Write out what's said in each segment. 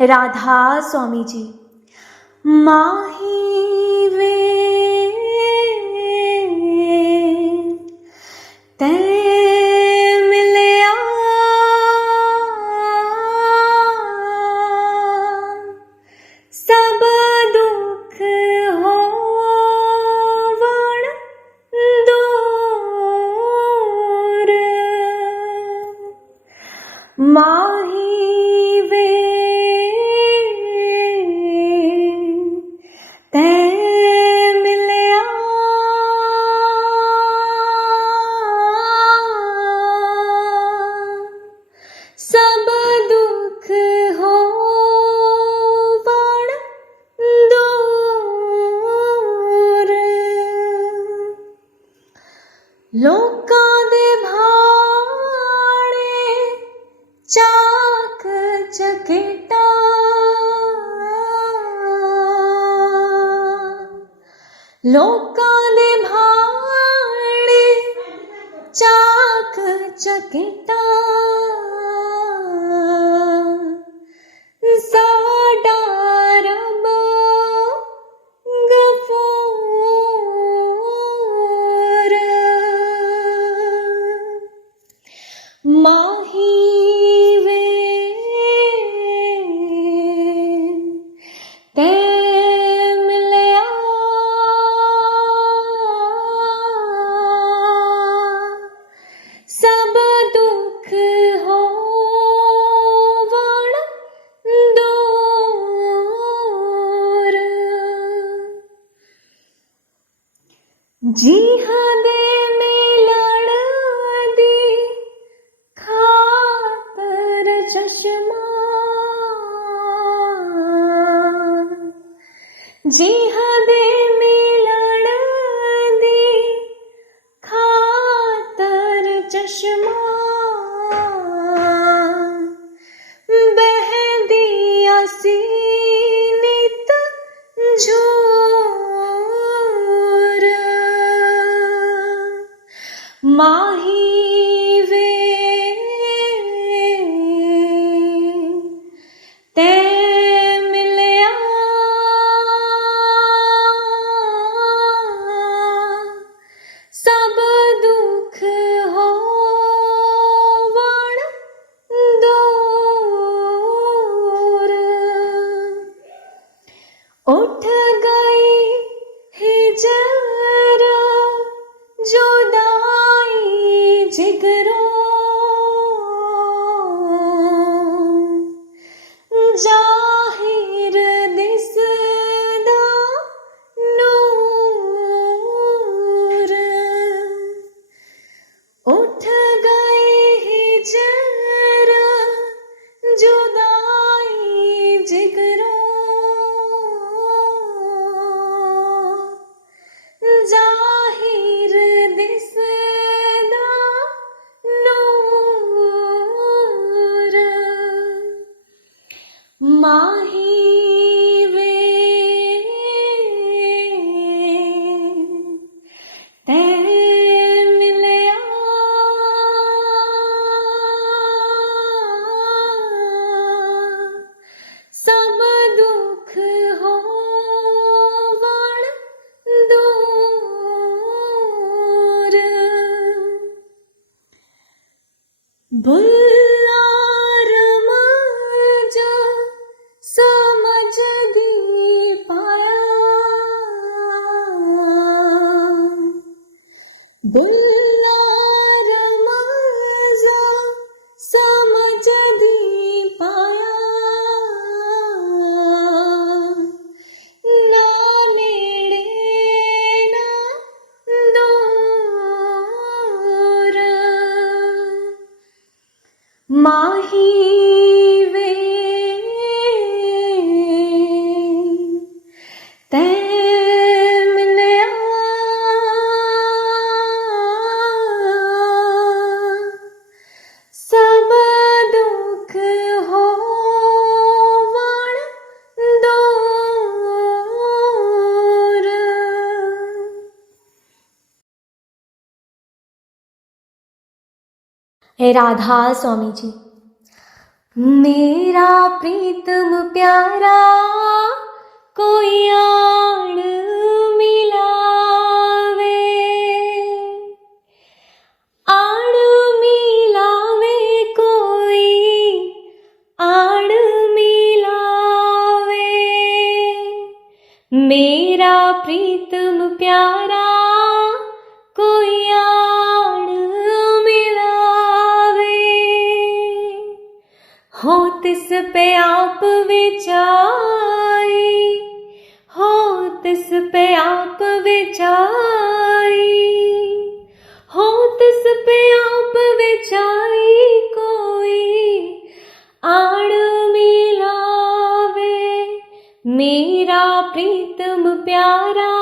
राधा स्वामी जी। माही वे ते मिलया सब दुख होवण दूर। माही वे ते मिलया सब दुख होवण दूर। लोकां दे भाणे चाक चकेटा लोकां दे भाणे चाक चकेटा साडा रब गफूर। माही वे ते मिलया सब दुख होवण दूर। जी दे मिलण दी खातर चश्मा जी दे मिलण दी खातर चश्मा बहदी असी नित झूर। माही वे ते मिलया सब दुख होवण दूर। उठ गई हिजर जुदाई जिगरो जाहिर दिसदा नूर। उठ गई हिजर जुदाई जिगरो जाहिर दिसदा नूर। माही वे ते मिलया सब दुख होवण दूर। बुल्ला रमज समझ दी पाया बुल्ला रमज समझ दी पाया ना नेड़े ना दूर। माही वे ते मिलया सब दुख होवण दूर। राधा स्वामी जी। मेरा प्रीतम प्यारा कोई आड़ मिलावे, आड़ मिलावे कोई आड़ मिलावे। मेरा प्रीतम प्यारा कोई आड़ मिलावे, हो तिस पे आप विचाई, हो तिस पे आप विचाई, हो तिस पे आप विचाई कोई आड़ मिलावे। मेरा प्रीतम प्यारा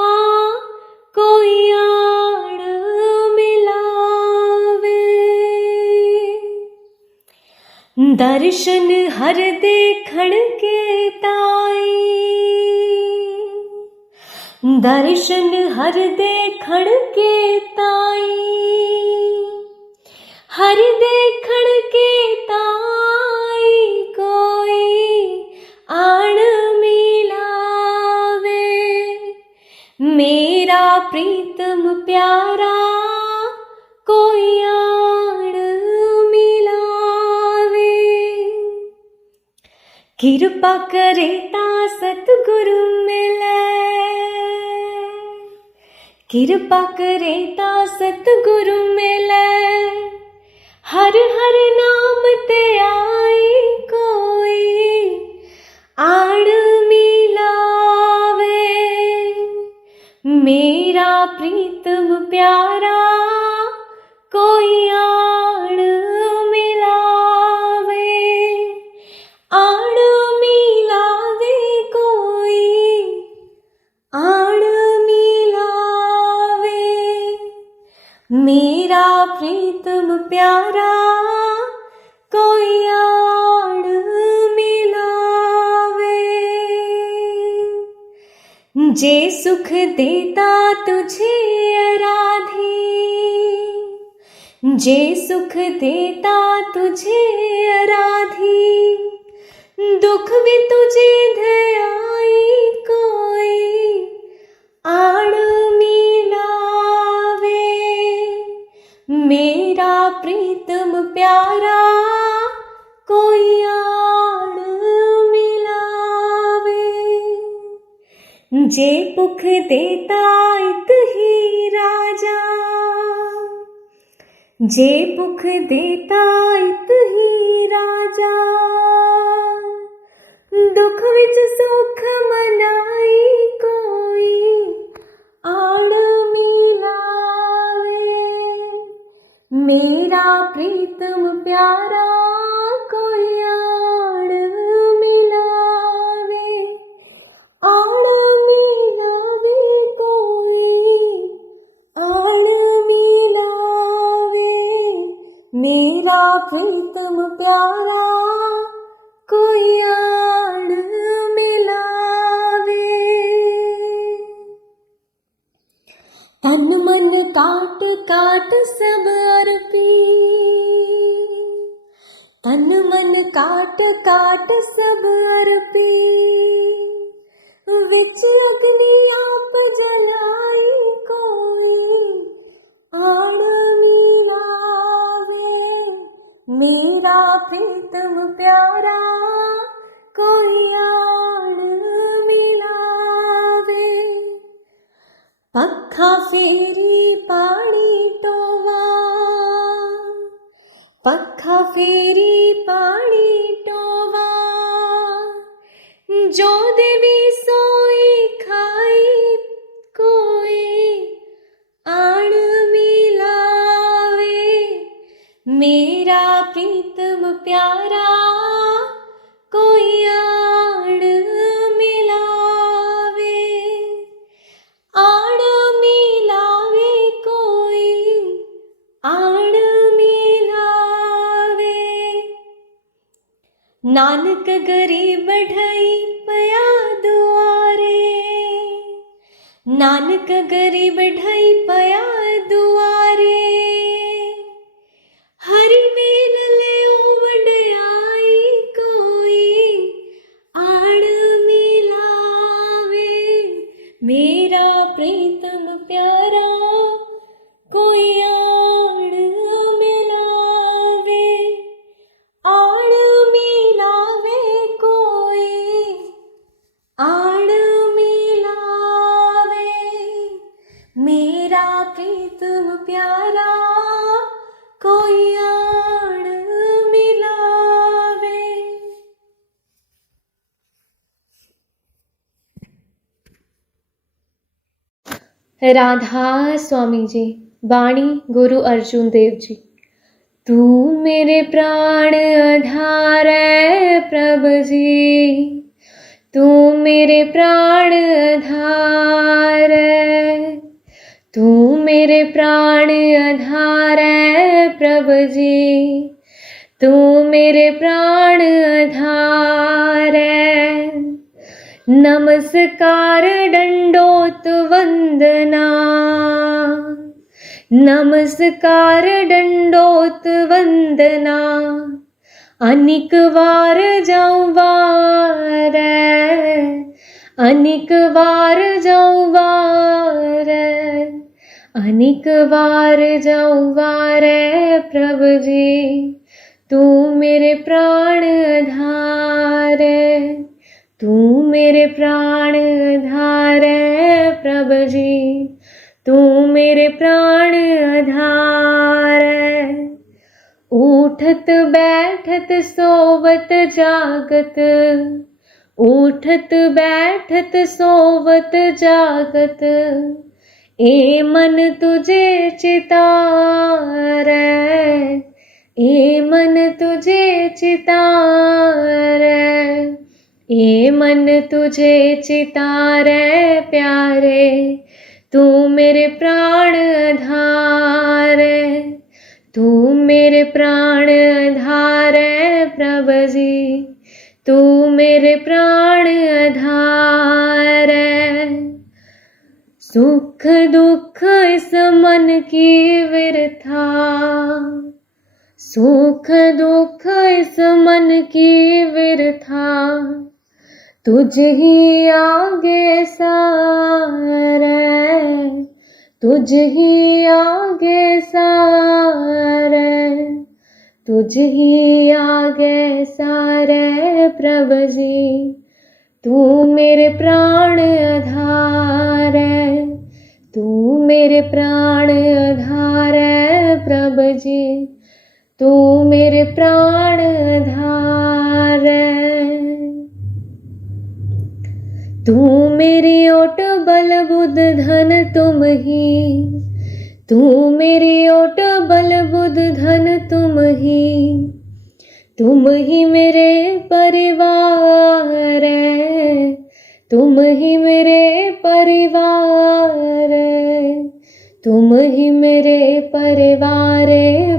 कोई आड़ मिलावे। दर्शन हर देखण के ताई, दर्शन हर देखण के ताई, हर देखण के ताई कोई आण मिलावे। मेरा प्रीतम प्यारा कोई आण मिलावे। कृपा करे ता सतगुरु मिले, कृपा करे ता सतगुरु मिले, हर हर नाम ते आई कोई आड़ मिलावे। मेरा प्रीतम प्यारा कोई आड़ मिलावे, आड़ मिलावे कोई आड़ मिलावे। मेरा प्रीतम प्यारा कोई आड़ मिलावे। जे सुख देता तुझे आराधी, जे सुख देता तुझे आराधी, दुख भी तुझे धयाई कोई आड़ मिलावे। मेरा प्रीतम प्यारा कोई आड़ मिलावे। जे पुख देता इत ही राजा, जे पुख देता इत ही राजा, दुख विच सुख मनाई कोई आड़ मिलावे। मेरा प्रीतम प्यारा कोई आड़ मिलावे, आड़ मिलावे कोई आड़ मिलावे। मेरा प्रीतम प्यारा कोई आड़ मिलावे। तन मन काट काट सब अर्पी, तन मन काट काट सब अर्पी, विच अग्नि आप जलाई कोई आड़ मिलावे। मेरा प्रीतम प्यारा कोई आड़ मिलावे। पक्खा फेरी पानी टोवा, पक्खा फेरी पानी टोवा, जो देवी सोई खाई कोई आड़ मिलावे। मेरा प्रीतम प्यारा कोई आड़ मिलावे, आड़ मिलावे कोई आड़ मिलावे। नानक गरीब ढई पया दुआरे, नानक गरीब ढई पया दुआरे, हरि मेल ले वडयाई राधा स्वामी जी। बाणी गुरु अर्जुन देव जी। तू मेरे प्राण आधार है प्रभु जी, तू मेरे प्राण आधार है, तू मेरे प्राण आधार है प्रभु जी, तू मेरे प्राण आधार है। नमस्कार दंडोत वंदना, नमस्कार दंडोत वंदना, अनिक वार जाऊं वार, अनिक वार जाऊं वार, अनिक वार जाऊं वार प्रभु जी, तू मेरे प्राण आधार है, तू मेरे प्राण आधार है प्रभु जी, तू मेरे प्राण आधार है। उठत बैठत सोवत जागत, उठत बैठत सोवत जागत, ए मन तुझे चितारै, ए मन तुझे चितारै, ए मन तुझे चितारै प्यारे, तू मेरे प्राण आधार है, तू मेरे प्राण आधार है प्रभु जी, तू मेरे प्राण आधार है। सुख दुख इस मन की विरथा, सुख दुख इस मन की विरथा, तुझ ही आगे सारे, तुझ ही आगे सारे, तुझ ही आगे सारे प्रभु जी, तू मेरे प्राण आधार है, तू मेरे प्राण आधार है प्रभु जी, तू मेरे प्राण आधार है। तू मेरी ओट बल बुध धन तुम ही, तू मेरी ओट बल बुध धन तुम ही मेरे परिवार है, तुम ही मेरे परिवार है, तुम ही मेरे परिवार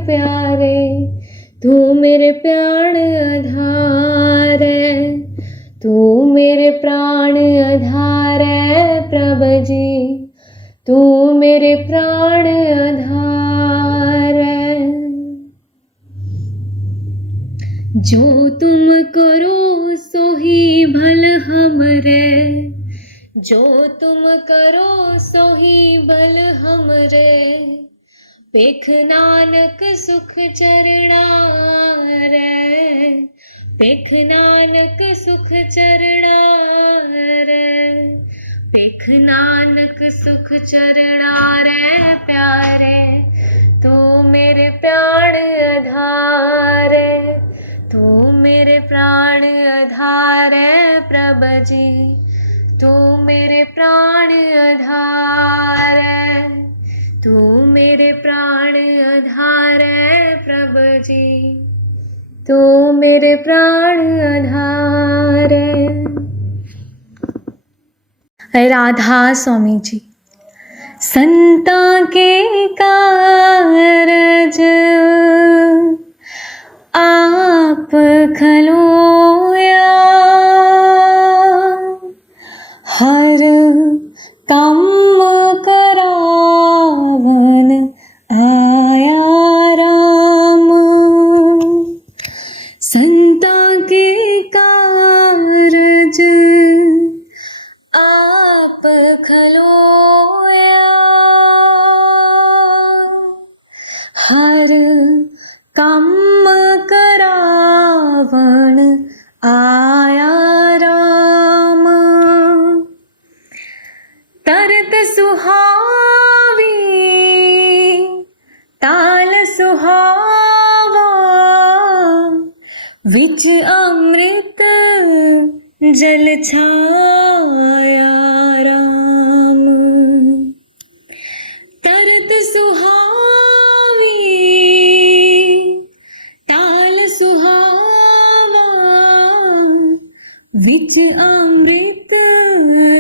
प्यारे, तू मेरे प्राण आधार है, तू मेरे प्राण आधार है प्रभु जी, तू मेरे प्राण आधार है। जो तुम करो सो ही भल हमरे, जो तुम करो सो ही भल हमरे, पेख नानक सुख चरणा रे, पेख नानक सुख चरणा रे, पेख नानक सुख चरणा रे प्यारे, तू मेरे प्राण आधार है, तू मेरे प्राण आधार है प्रभु जी, तू मेरे प्राण आधार है, तू मेरे प्राण आधार है प्रभु जी, तू मेरे प्राण आधार है। राधा स्वामी जी। संता के कारज आप खलोया, हर काम करावन आया राम, संता के कारज आप खलोया, हर काम करावन आया राम, तरत सुहावी ताल सुहावा, विच अमृत जल छाया राम, विच अमृत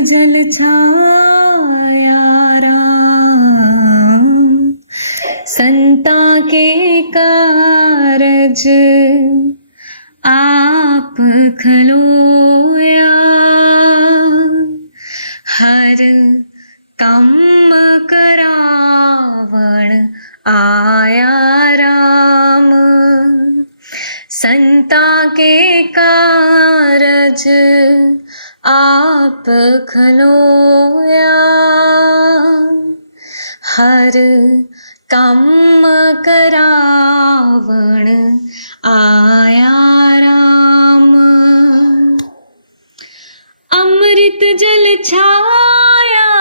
जल छाया राम, संता के कारज आप खलोया, हर कम करावण आया राम, संता के कारज आप खलोया, हर कम करावण आया राम। अमृत जल छाया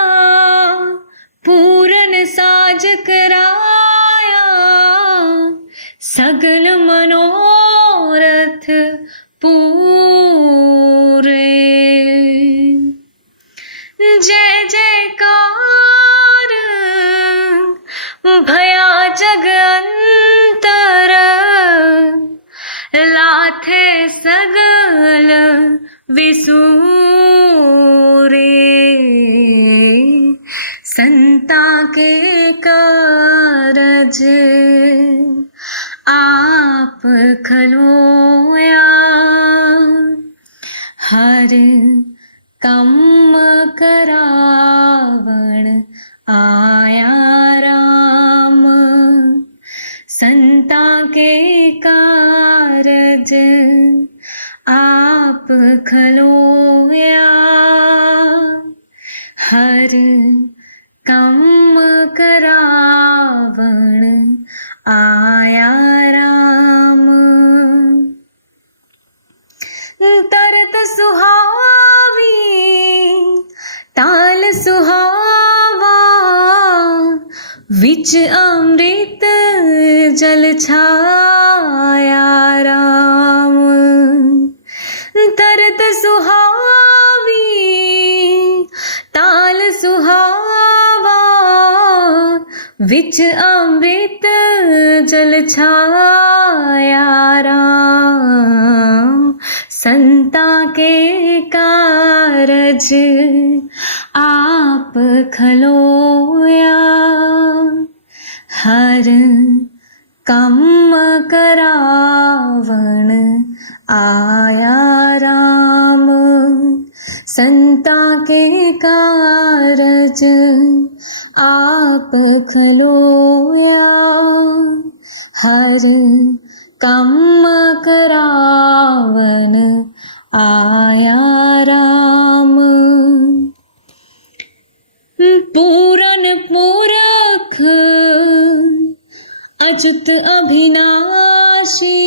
पूरन साज कराया, सगल मनोरथ पूरे, जय जयकार भया जग अंतर, लाथे सगल विसूरे, संता के कारज आप खलोया, हर कम करावण आया राम, संता के कारज आप खलोया, हर कम करावण आया राम। तरत सुहावी ताल सुहावा, विच अमृत जल छाया राम, तरत सुहावी ताल सुहावा, विच अमृत जल छाया राम, संता के कारज आप खलोया, हर कम करावण आया राम, संता के कारज आप खलोया, हर कम करावण आया राम। पूरन पुरख अच्युत अभिनाशी,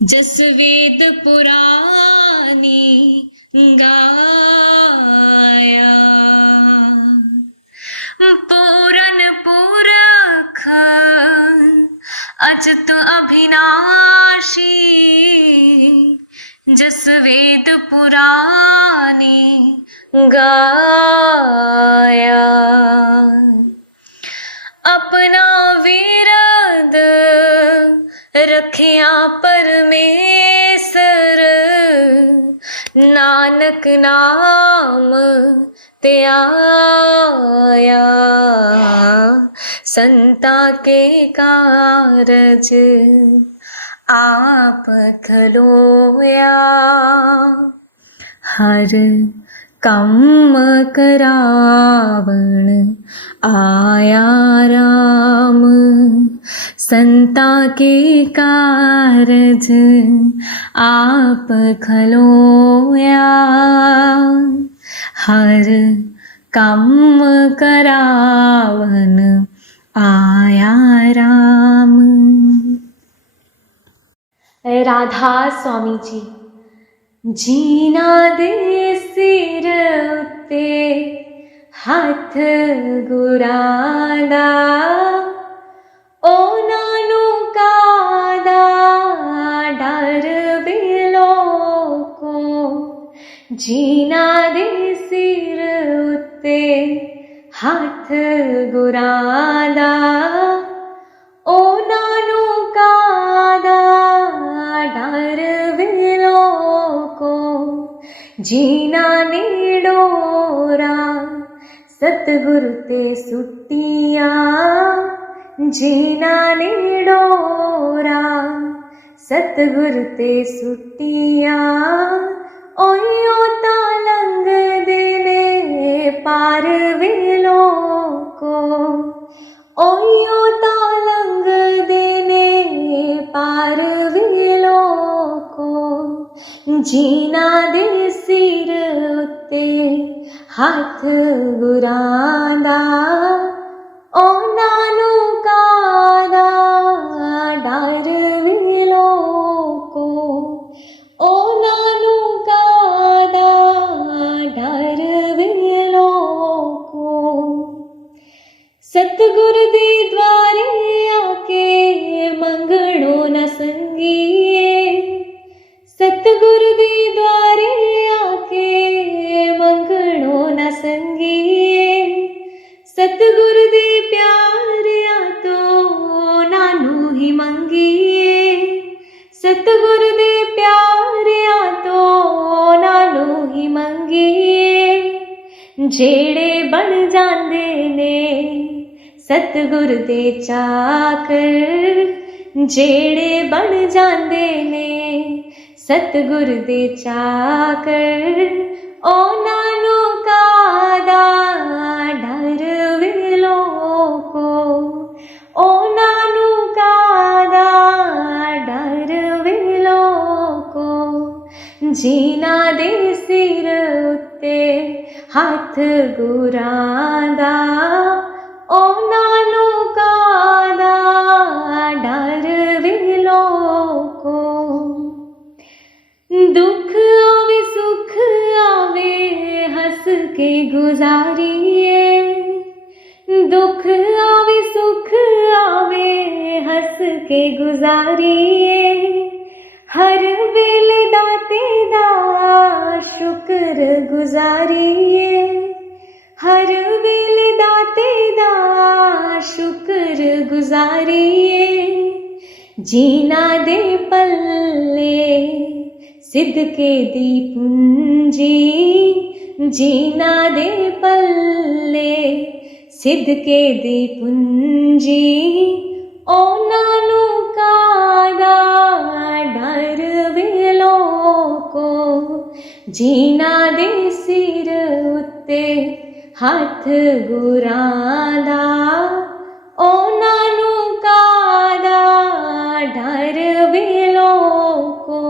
जस वेद पुरानी गाया, पूरन पुरख अच्युत अभिनाशी, जस वेद पुरानी गाया, अपना विरद रखिया परमेसर, नानक नाम ते आया, संता के कारज आप खलोया, हर कम करावण आया राम, संता के कारज आप खलोया, हर कम करावन आया राम। राधा स्वामी जी। जीना दे सिर उत्ते हथ गुरादा, ओनानु कादा डर बिलो को, जीना दे सिर उत्ते हथ गुरादा, ओनानु कादा डर बिलो जीना नेड़ोरा सतगुर ते सुटिया, जीना नेड़ोरा सतगुर ते सुटिया, ओयो ता लंघदे ने पार वेलो को, ओयो ता लंघदे ने पार वेलो को, जीना दे सिर उत्ते हाथ गुरां दा, ਉਹਨਾਂ ਨੂੰ ਕਾਹਦਾ ਡਰ ਵੇ ਲੋਕੋ, ਉਹਨਾਂ ਨੂੰ ਕਾਹਦਾ ਡਰ ਵੇ ਲੋਕੋ। ਸਤਿਗੁਰ ਦੇ ਦੁਆਰੇ ਆ ਕੇ ਮੰਗਣੋ ਨਾ ਸੰਗੀਏ, ਸਤਿਗੁਰ ਦੇ ਦੁਆਰੇ ਆ ਕੇ ਮੰਗਣੋ ਨਾ ਸੰਗੀਏ, सतगुर दे प्यारिया तो नानू ही मंगीए, सतगुर दे प्यारिया तो नानू ही मंगीए, जेड़े बन जांदे ने सतगुर दे चाकर, जेड़े बन जांदे ने सतगुर दे चाकर, ਉਹਨਾਂ ਨੂੰ ਕਾਹਦਾ ਡਰ ਵੇ ਲੋਕੋ, ਉਹਨਾਂ ਨੂੰ ਕਾਹਦਾ ਡਰ ਵੇ ਲੋਕੋ। ਜਿਨ੍ਹਾਂ ਦੇ ਸਿਰ ਉੱਤੇ ਹੱਥ ਗੁਰਾਂ ਦਾ, ਉਹਨਾਂ ਨੂੰ ਕਾਹਦਾ ਡਰ ਵੇ ਲੋਕੋ। दुख आवे सुख आवे हंस के गुजारिए, दुख आवे सुख आवे हंस के गुजारिए, हर वेले दाते दा शुक्र गुजारिए, हर वेले दाते दा शुक्र गुजारिए। जीना दे पल्ले सिदके दी पूंजी, जीना दे पल्ले सिदके दी पूंजी, ਉਹਨਾਂ ਨੂੰ ਕਾਹਦਾ ਡਰ ਵੇ ਲੋਕੋ। ਜਿਨ੍ਹਾਂ ਦੇ ਸਿਰ ਉੱਤੇ ਹੱਥ ਗੁਰਾਂ ਦਾ, ਉਹਨਾਂ ਨੂੰ ਕਾਹਦਾ ਡਰ ਵੇ ਲੋਕੋ,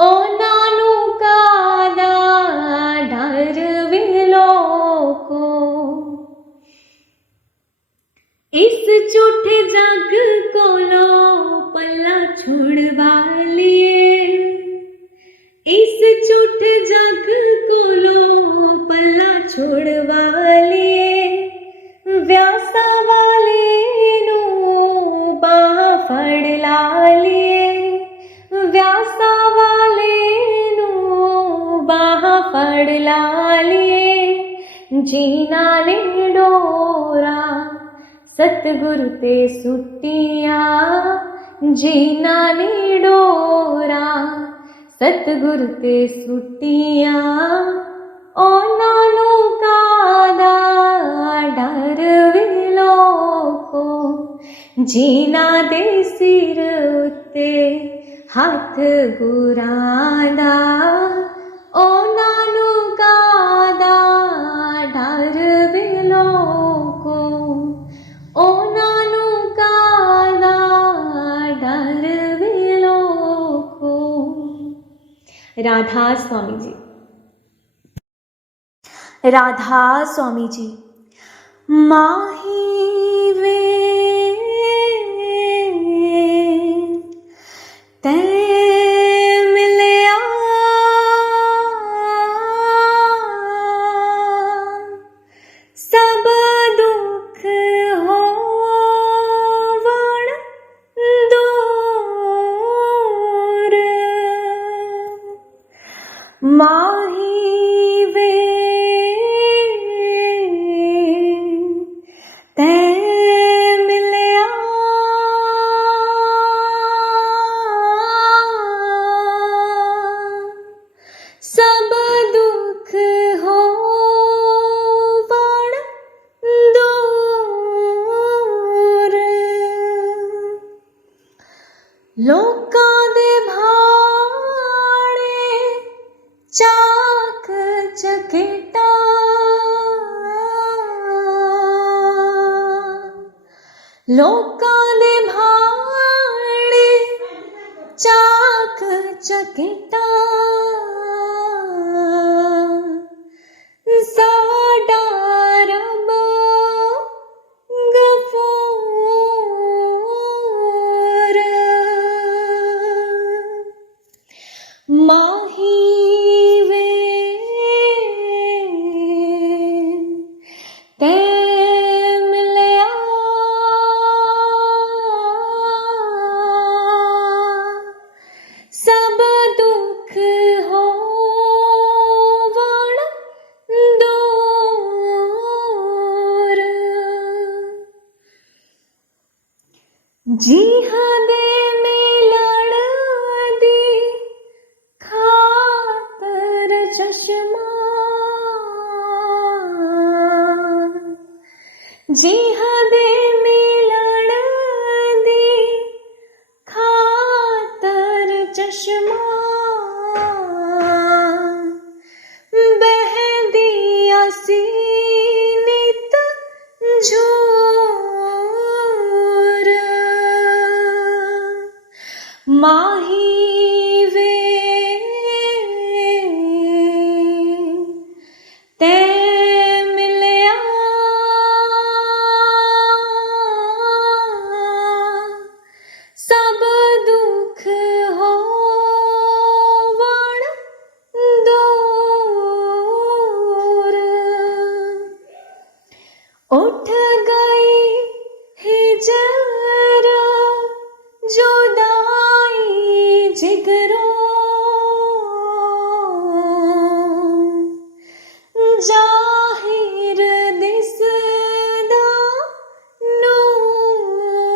ਉਹਨਾਂ ਨੂੰ ਕਾਹਦਾ ਡਰ ਵੇ ਲੋਕੋ। ਇਸ ਝੂਠੇ ਜੱਗ ਕੋਲੋਂ ਪੱਲਾ ਛੁਡਵਾ ਲਈਏ, ਇਸ ਝੂਠੇ ਜੱਗ ਕੋਲੋਂ ਪੱਲਾ ਛੁਡਵਾ ਲਈਏ, ਵਿਆਸਾਂ ਵਾਲੇ ਨੂੰ ਬਾਂਹ ਫੜ ਲਾ ਲਈਏ, ਵਿਆਸਾਂ ਵਾਲੇ ਨੂੰ ਬਾਂਹ ਫੜ ਲਾ ਲਈਏ। ਜਿਨ੍ਹਾਂ ਨੇ ਡੋਰਾ सतगुर ते सुटिया, जिन्हां ने डोरा सतगुर ते सुटिया, ਉਹਨਾਂ ਨੂੰ ਕਾਹਦਾ ਡਰ ਵੇ ਲੋਕੋ। ਜਿਨ੍ਹਾਂ ਦੇ ਸਿਰ ਉੱਤੇ ਹੱਥ ਗੁਰਾਂ ਦਾ, ਉਹਨਾਂ ਨੂੰ ਕਾਹਦਾ ਡਰ ਵੇ ਲੋਕੋ, ਉਹਨਾਂ ਨੂੰ ਕਾਹਦਾ ਡਰ ਵੇ ਲੋਕੋ। राधा स्वामी जी, राधा स्वामी जी। माही वे ते मिलिया, सब दुख होवण दूर, माही वे ते मिलिया, सब चकेटा लोकां दे भाणे चाक चकेटा साडा रब गफूर माही वे ते मिलया सब दुख होवण दूर जी हाँ दे मिलण दी खातर चश्मा जी हाँ दे मिलण दी खातर चश्मा बहदी आसी नित झूर माही वे ते मिलया सब दुख होवण दूर उठ गई हिजर जुदाई जिगरो जाहिर दिसदा नूर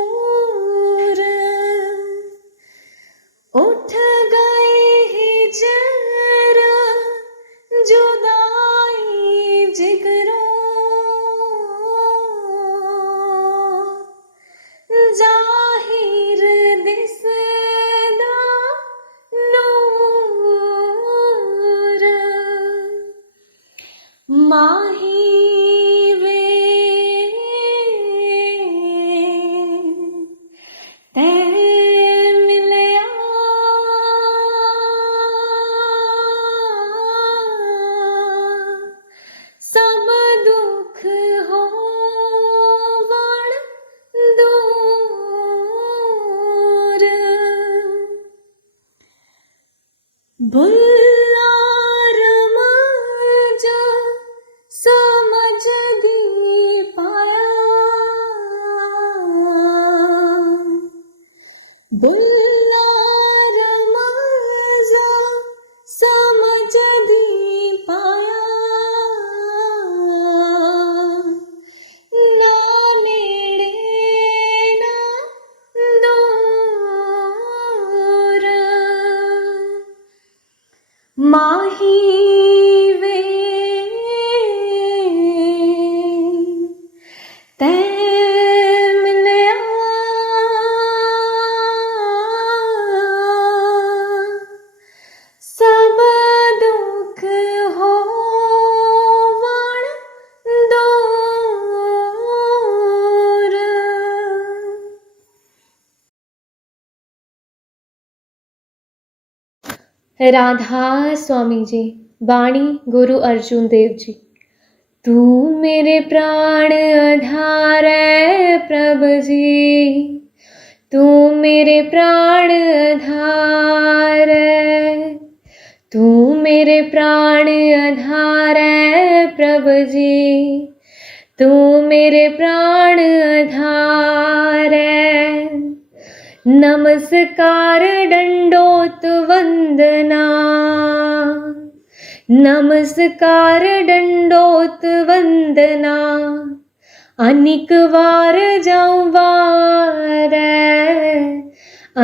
उठ गई हिजर जुदाई जिगरो जाहिर दिसदा नूर माही वे ते मिलया सब दुख होवण दूर भुल्ला रमज समझ दी पाया भुल्ला रमज समझ दी पाया ना नेड़े ना दूर माही वे ते मिलया सब दुख होवण दूर राधा स्वामी जी। बाणी गुरु अर्जुन देव जी। तू मेरे प्राण आधार है प्रभु जी, तू मेरे प्राण आधार है, तू मेरे प्राण आधार है प्रभु जी, तू मेरे प्राण आधार है। नमस्कार दंडोत वंदना, नमस्कार दंडोत वंदना, अनिक वार जाऊं वार,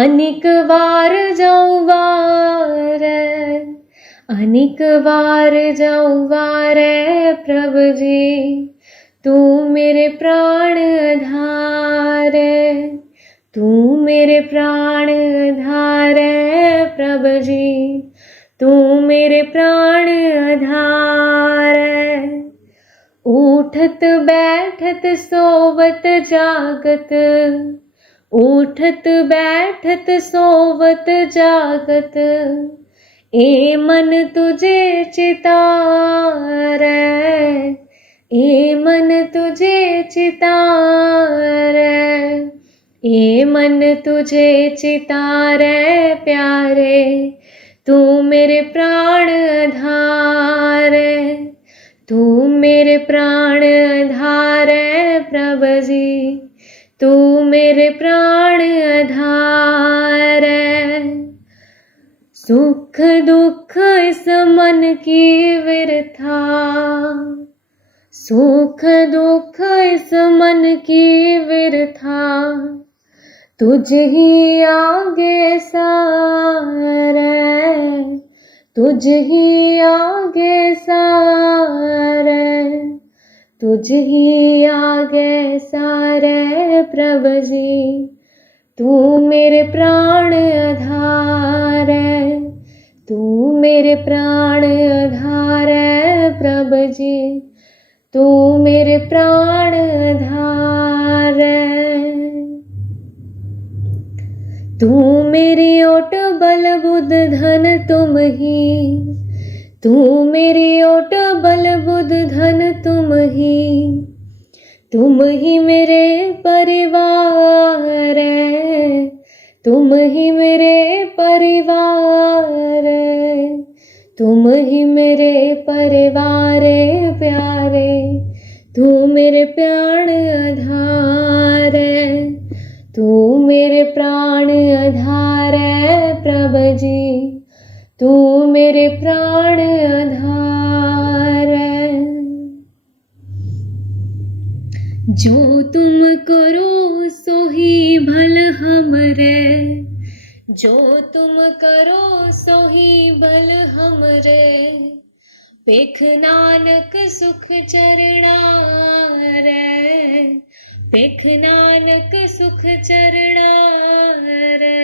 अनिक वार जाऊं वार, अनिक वार जाऊं वार प्रभु जी, तू मेरे प्राण आधार, तू मेरे प्राण आधार प्रभु जी, तू मेरे प्राण आधार है। उठत बैठत सोवत जागत, उठत बैठत सोवत जागत, ए मन तुझे चितारै, ए मन तुझे चितारै, ए मन तुझे चितारै प्यारे, तू मेरे प्राण आधार है, तू मेरे प्राण आधार है प्रभु जी, तू मेरे प्राण आधार है। सुख दुख इस मन की विरथा, सुख दुख इस मन की विरथा, तुझ ही आगे सारे, तुझ ही आगे सारे, तुझ ही आगे सारे प्रभु जी, तू मेरे प्राण आधार है, तू मेरे प्राण आधार है प्रभु जी, तू मेरे प्राण आधार है। तू मेरी ओट बल बुध धन तुम ही, तू मेरी ओट बल बुध धन तुम ही मेरे परिवार है, तुम ही मेरे परिवार है, तुम ही मेरे परिवार प्यारे, तू मेरे प्राण आधार है, तू मेरे प्राण आधार है प्रभु जी, तू मेरे प्राण आधार है। जो तुम करो सो ही भल हमरे, जो तुम करो सो ही भल हमरे, पेख नानक सुख चरणा रे, पेख नानक सुख चरणा रे,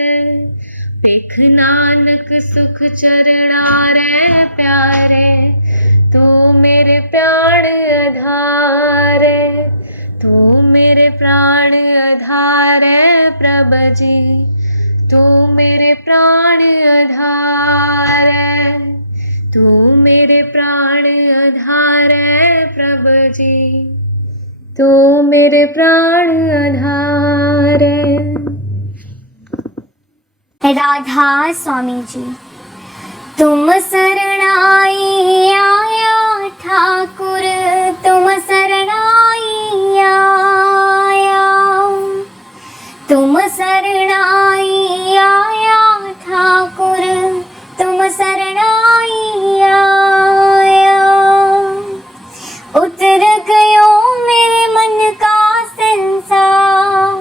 पेख नानक सुख चरणा रे प्यारे, तू मेरे प्राण आधार है, तू मेरे प्राण आधार है प्रभु जी, तू मेरे प्राण आधार है, तू मेरे प्राण आधार है प्रभु जी, तू मेरे प्राण आधार है। राधा स्वामी जी। तुम शरणाई आया ठाकुर, तुम शरणाई आया, तुम शरणाई आया ठाकुर, तुम शरणाई आया। उतर गयो मेरे मन का संसार,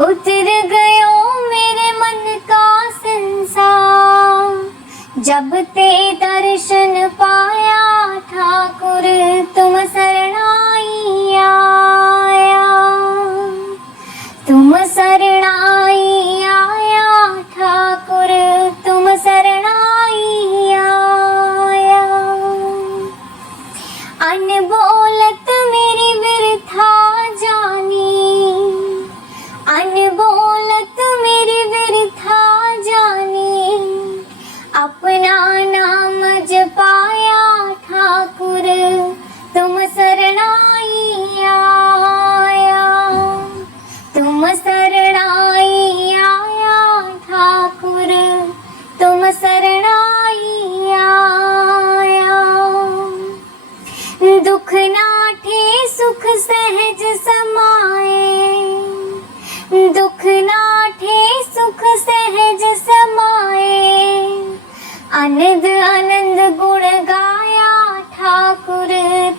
उतर गयो मेरे मन का संसार, जब ते दर्शन पाया ठाकुर, तुम शरणाई आया, तुम शरणाई आया ठाकुर, तुम शरणाई आया। अनबोलत मेरी बिरथा जानी, अनबोलत मेरी बिरथा जानी, अपना नाम जपाया ठाकुर, तुम शरणाई आया, तुम शरणाई आया ठाकुर, तुम शरणाई आया। दुख नाठे सुख सहज समाए, दुख नाठे सुख सहज समाए, आनंद आनंद गुण गाया ठाकुर,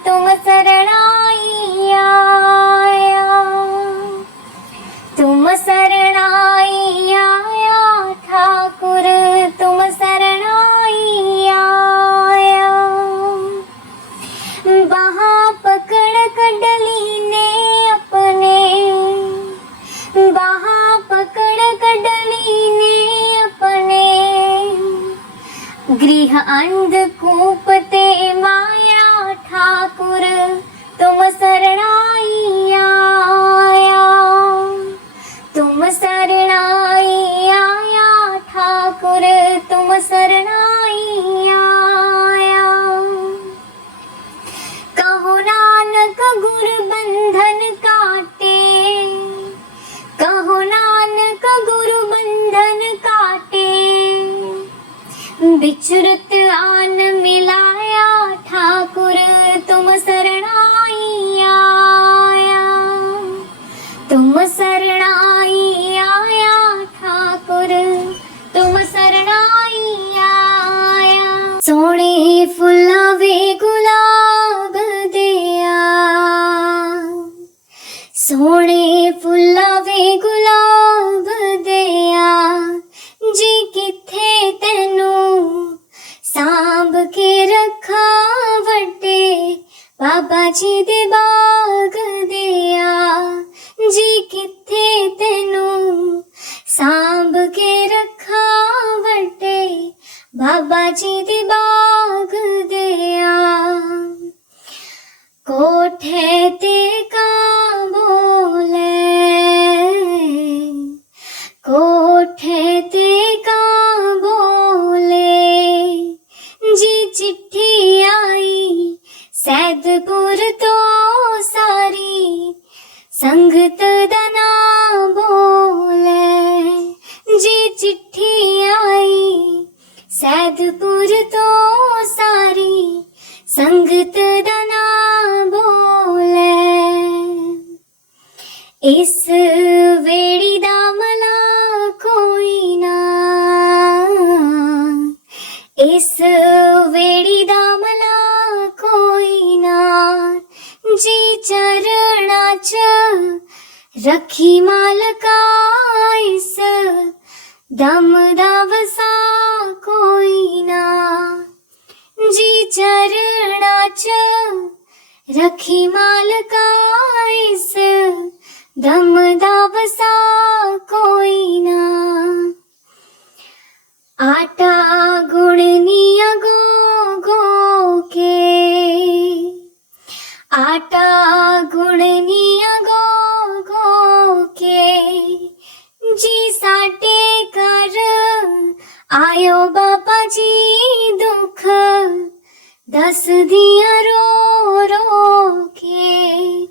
तुम शरणाई आया, तुम शरणाई आया ठाकुर, तुम शरणाई आया। वहाँ पकड़ कडली ने अपने, वहाँ पकड़ कडली ने अपने, अंधकूप ते माया ठाकुर तुम शरणाई आया, तुम शरणाई आया ठाकुर तुम शरणाई आया। कहो नानक गुर बंधन काटे, कहो नानक गुरु बंधन काटे, बिचरत आन मिलाया ठाकुर तुम शरणाई आया, तुम शरणाई आया ठाकुर तुम शरणाई आया। सोने फुल्ला वे गुलाब दिया, सोने फुल्ला वे गुलाब दिया, जी किथे तेनू सांभ के रखा वड्डे बाबा जी दे बाग दिया, जी किथे तेनू सांभ के रखा वड्डे बाबा जी दे बाग दिया। कोठे ते कां बोले, कोठे ते कां बोले, जी चिट्ठी आई सैदपुर तो सारी संगत दा नाम बोले, जी चिट्ठी आई सैदपुर तो सारी संगत दा नाम बोले। इस वेड़ी दा मला कोई ना, इस वेड़ी दा मला कोई ना, जी चरणा च रखी मालका इस दम दा वसा कोई ना, जी चरणा च रखी मालका इस दम दा वसा कोई ना। आटा गुणनिया गो गो के, आटा गुणनिया गो गो के, जी साटे कर आयो बाबा जी दुख दस दिया रो रो के,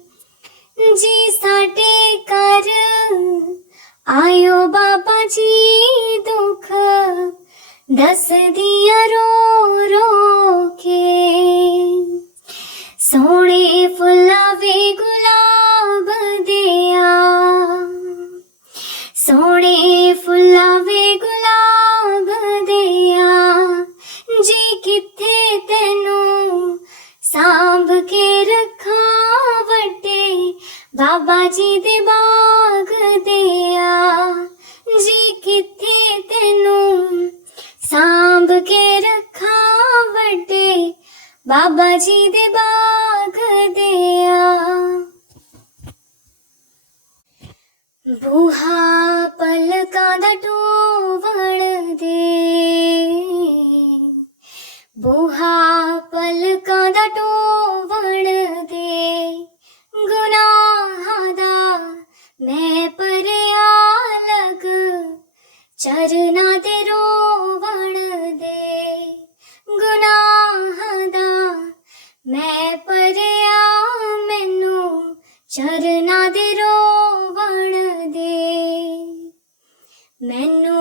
जी साटे कर आयो बाबा जी दुख दस दिया रो रो के। सोने फुल्ला वे गुलाब दिया, सोने फुल्ला वे गुलाब दिया, जी किथे तेनू सांभ के रखा वड्डे बाबा जी दे बाग दिया, जी किथे तेनू सांभ के रखा वड्डे बाबा जी दे बाग दिया। बूहा पलकां दा ढोवण दे, बूहा पलकां दा ढोवण दे, गुनाहां दा मैं भरिया लग चरना ते रोवण दे, गुनाहां दा मैं भरिया मैनू चरना दे रोवण दे। मैनू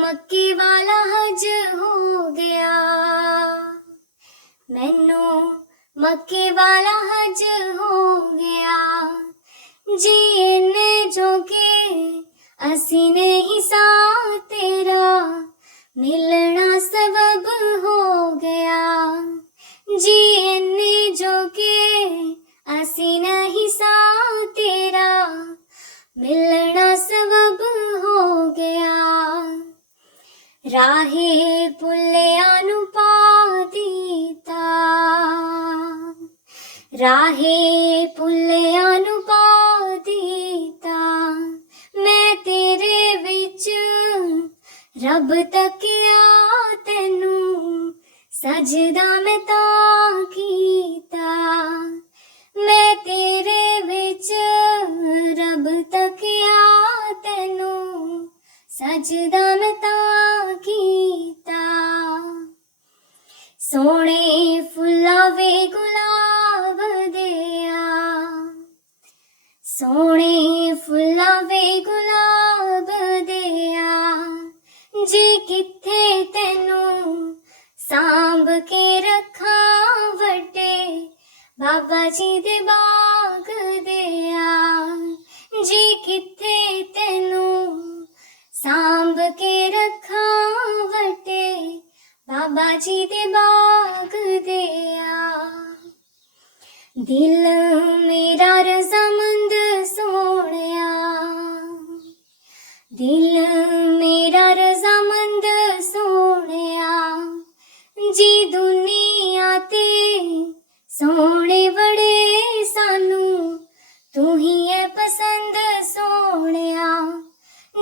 मक्के वाला हज हो गया, मैनू मक्के वाला हज हो गया, जी इन्ने जोगे असी नहीं सा तेरा मिलना सबब हो गया, जी इन्ने जोगे असी नहीं सा तेरा मिलना सबब हो गया। राहे पुल्लिया नू पा दीता, राहे पुल्लिया नू पा दीता, मैं तेरे विच रब तकिया तैनू सज सजदा मैं तां कीता मैं तेरे विच रब तकिया तैनू सजदा मैं तां कीता सोने फुल्ला वे गुलाब दिया सोने फुल्ला वे गुलाब दिया जी किथे तैनू सांभ के रखा वड्डे बाबा जी दे बाग दिया जी किथे तैनू सांभ के रखा वड्डे बाबा जी दे बाग दिया दिल मेरा रज़ामंद सोहणिया दिल मेरा रज़ामंद सोहणिया जी दुनिया ते सोहणे बड़े सानू तू ही है पसंद सोहणिया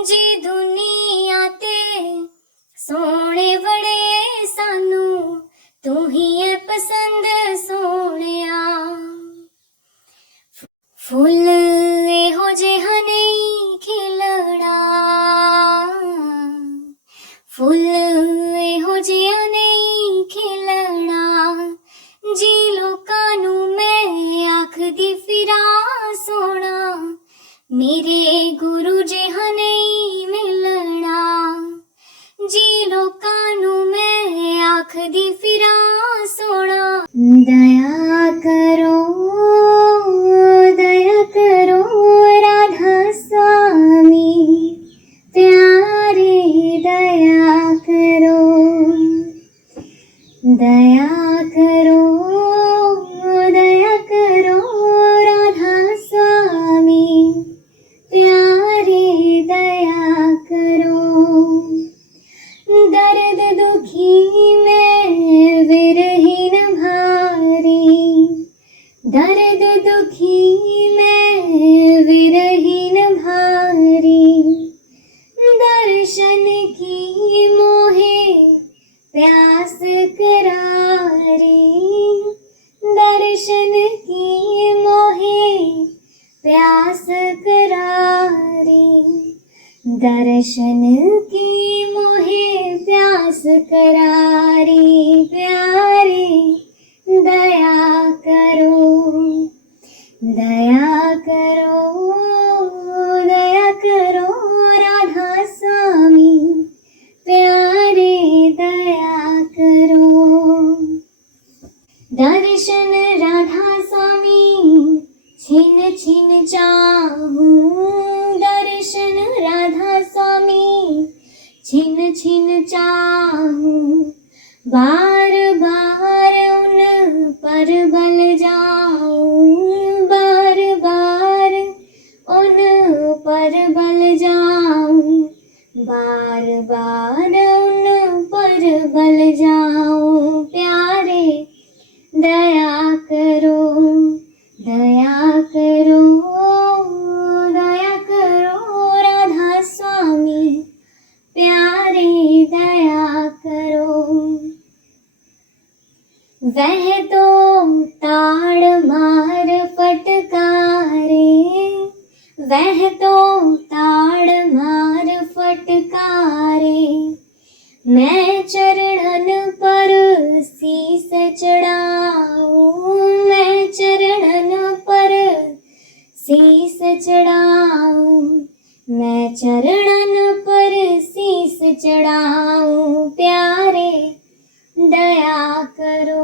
जी दुनिया ते सोहणे बड़े सानू तू ही है पसंद सोहणिया फुल एहो जिहा नहीं खिलड़ा फुल एहो जिहा नहीं खिलड़ा जी लोकां नू मैं आखदी फिरा सोना मेरे गुरु जिहा नहीं मिलना जी लोकां नू मैं आखदी फिरा सोना दया करो राधा स्वामी प्यारे दया करो राधा स्वामी प्यारे दया करो दर्द दुखी में विरहीन भारी दर्द दुखी में विरहीन भारी दर्शन की मोहे प्यास करारी दर्शन की मोहे प्यास करारी दर्शन की मोहे प्यास करारी प्यारे दया करो राधा स्वामी प्यारे दया करो दर्शन राधा स्वामी छिन छिन चाहूं दर्शन राधा स्वामी छिन छिन चाहूं बार बार उन पर बल जाऊं बार बार उन पर बल जाऊं बार बार उन पर बल जाऊं प्यारे दया करो राधा स्वामी प्यारे दया करो वह तो ताड़ मार फटकारे वह तो ताड़ मार फटकारे मैं चरणन पर शीस चढ़ाऊं मैं चरणन पर शीस चढ़ाऊं मैं चरणन पर शीस चढ़ाऊं प्यारे दया करो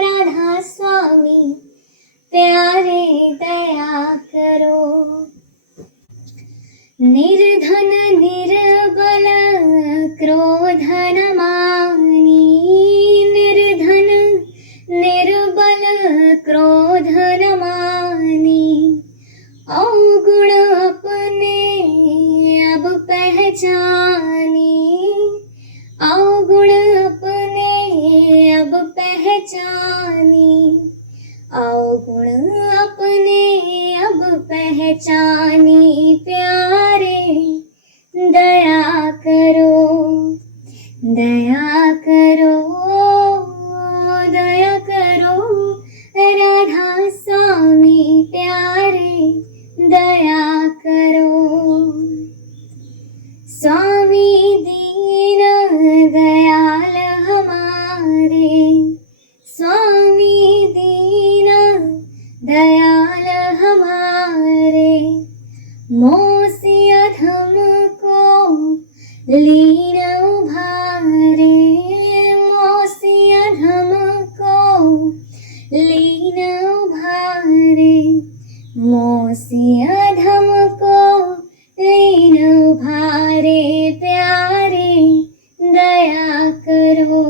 राधा स्वामी प्यारे दया करो निर्धन निर्बल क्रोधन मानी निर्धन निर्बल क्रोधन मानी अवगुण अपने अब पहचानी अवगुण अपने अब पहचानी अवगुण अपने अब पहचानी प्यारे दया स्वामी दीन दयाल हमारे, स्वामी दीन दयाल हमारे, मोसी अधम को लीन उभारे, मोसी अधम को लीन उभारे, मोसी अधम को लीन उभारे। प्यारे दया करो,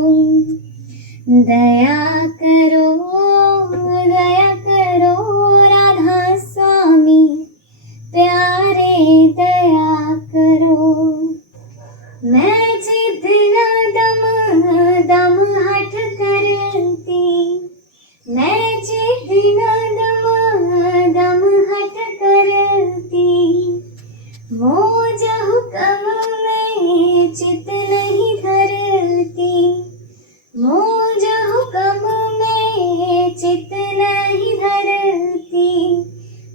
दया करो, दया करो राधा स्वामी, प्यारे दया करो। मैं जिद न दम दम हट करती, मैं जिद न दम दम हट करती, मौज हुक्म में चित नहीं धरती, मौज हुक्म में चित नहीं धरती,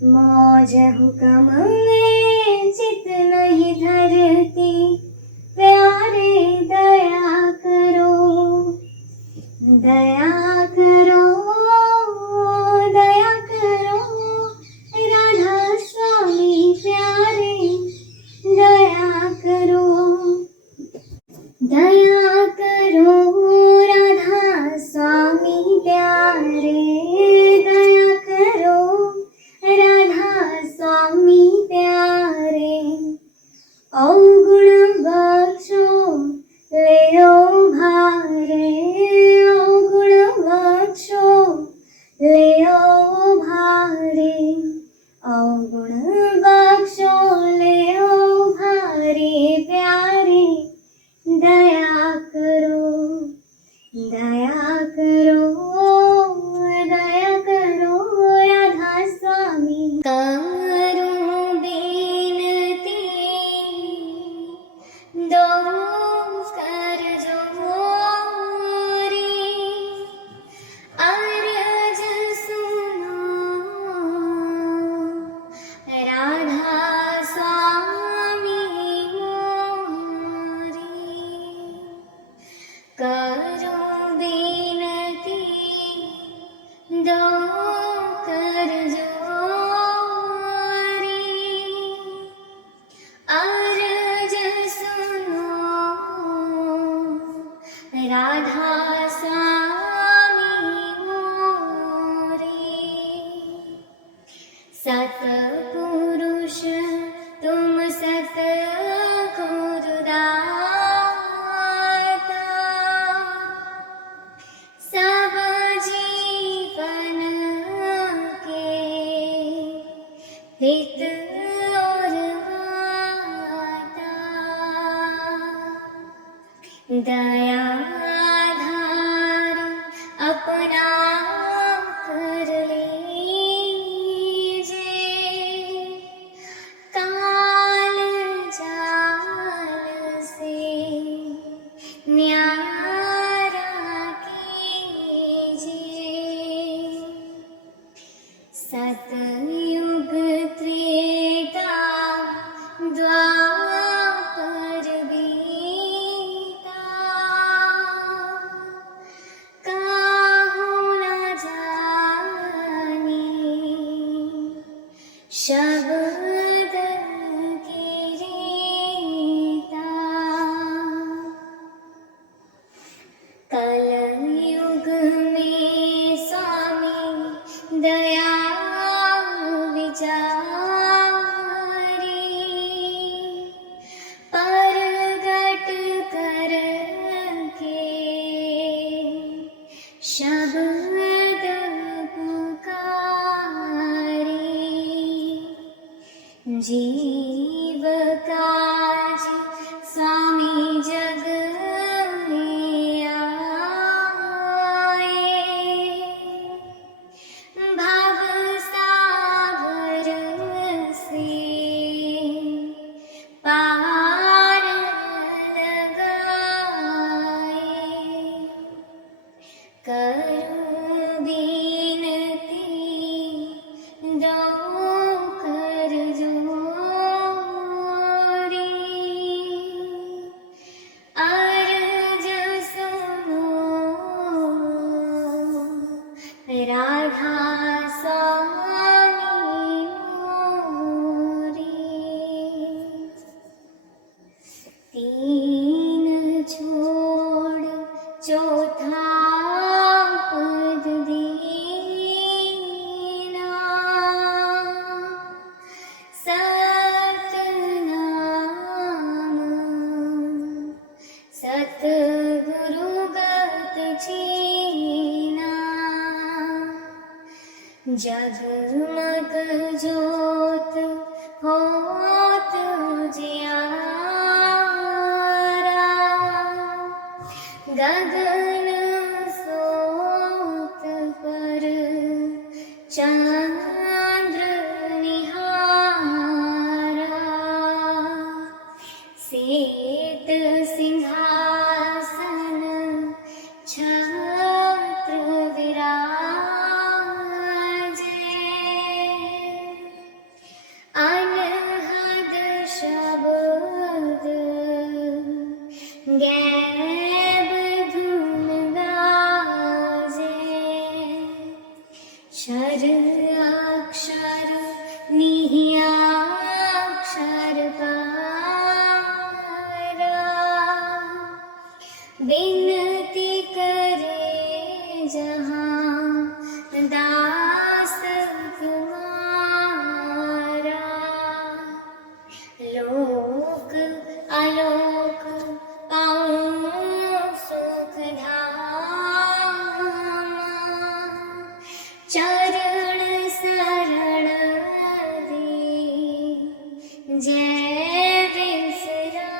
मौज हुक्म में चित नहीं धरती। प्यारे दया करो, दया करो, दया करो राधा स्वामी, प्यारे दया करो, दया करो राधा स्वामी प्यारे, दया करो राधा स्वामी प्यारे। अवगुण बख्शो ले भारे, अवगुण बख्शो ले भारे, अवगुण बख्शो ले भारे। प्यारे दया करो, दया करो, दया करो राधा स्वामी। करूं बेनती दो कर जोरी, अर्ज सुनो राधा स्वामी मोरी। करूं बेनती दो कर जोरी, अर्ज सुनो राधा स्वामी मोरी। सतपुरुष तुम सतगुरुदाता, सब जीवन के हित और माता। दया धार अपना कर लीजिए, काल जाल से न्यारा कीजिए। सतयुग त्रेता द्वापर बीता, काहू न जानी शब्द की रीता। कलयुग में स्वामी दया विचारी, परगट कर के शब्द पुकारी। जीव काज स्वामी जग में आए, भव सागर से पार लगाए। करूं बेनती दो कर जोरी, तीन छोड़ चौथा पद दीना, सतनाम सतगुरु गत छीना, जगमग ज्योत होत उजियारा, गगन सोत पर चंद्र निहारा, सेत सिंहासन छत्र विराजे, अनहद शब्द गैब धुन गाजे, क्षर अक्षर निह्याक्षर पारा, बिनती करे जहाँ दास तुम्हारा, लोक आलोक पाऊं सुख धामा, चरण शरण दे जय विश्रामा,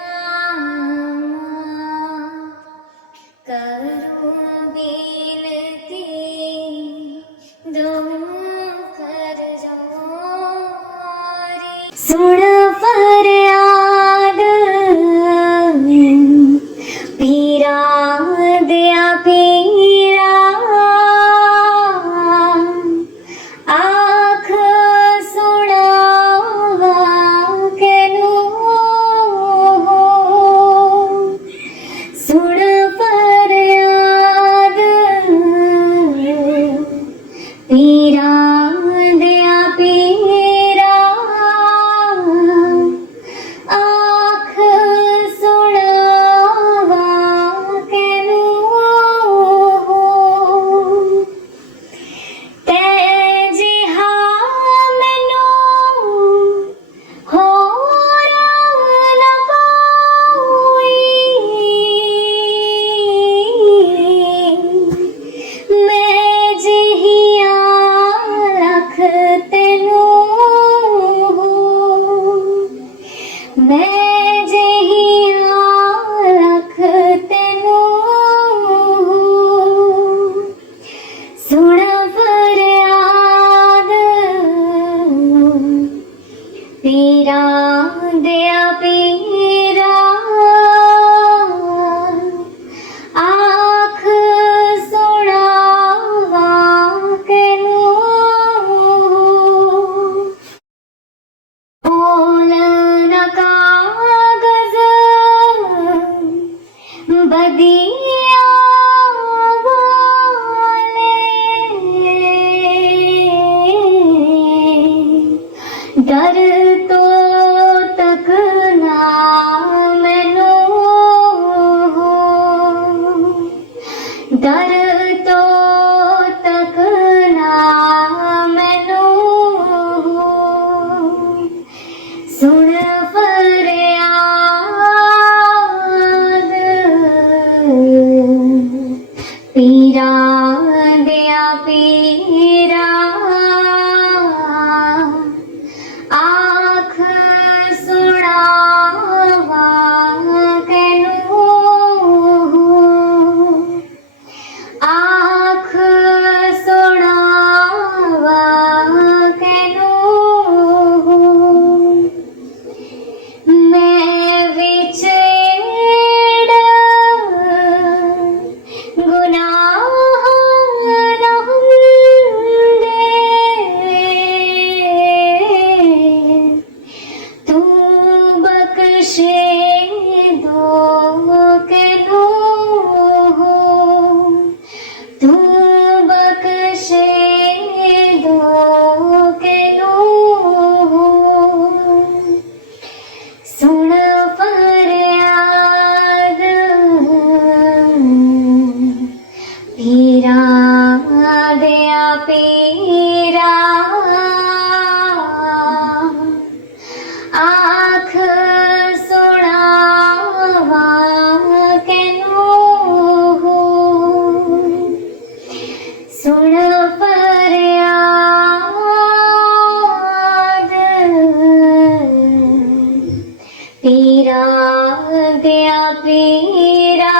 पीरा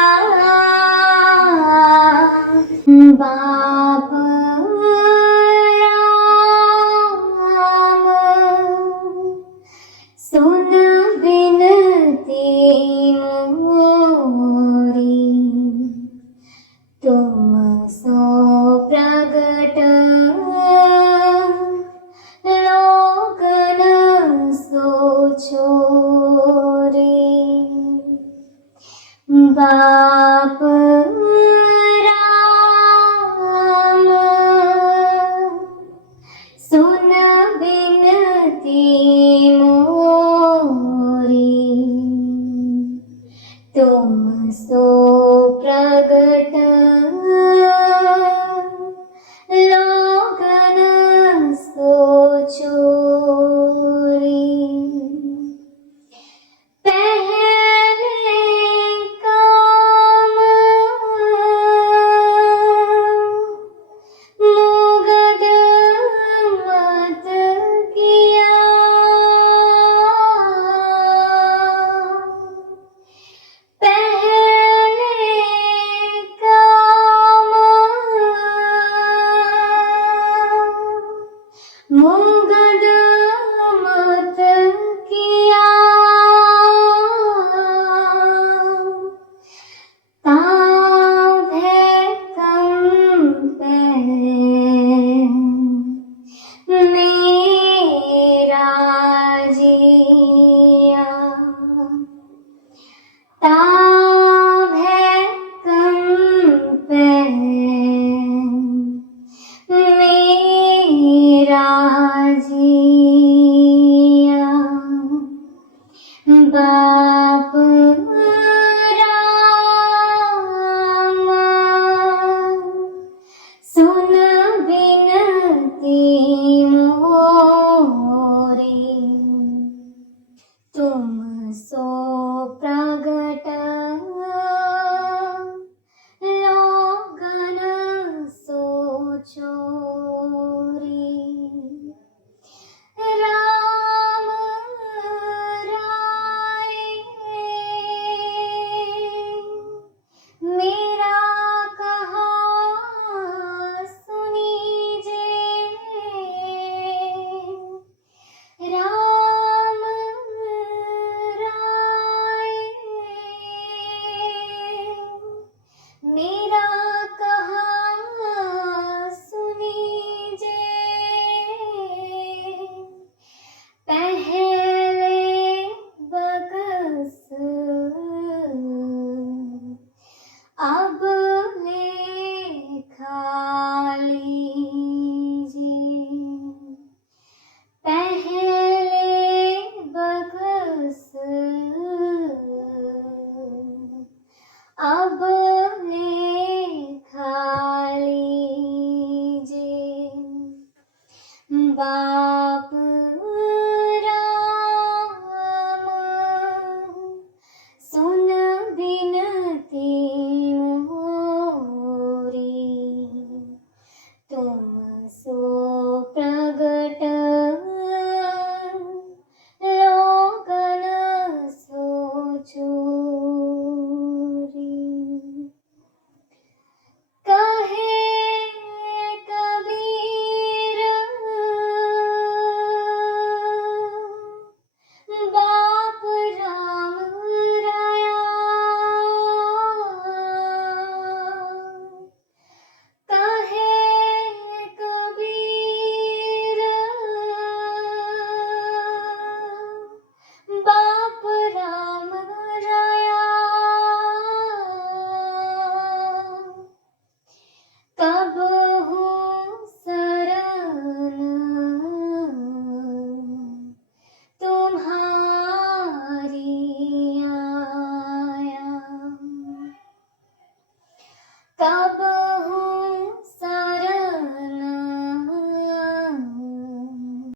बाप राम सुन बिनती मोरी तुम सो प्रगट लोकन सो छोरी बाप राम सुन बिनती मोरी तुम सो प्रगट लोकन सो छोरी पहले काम मुगद मत किया पहले काम मुगद मत किया ताभे कंपे मेरा जिया ता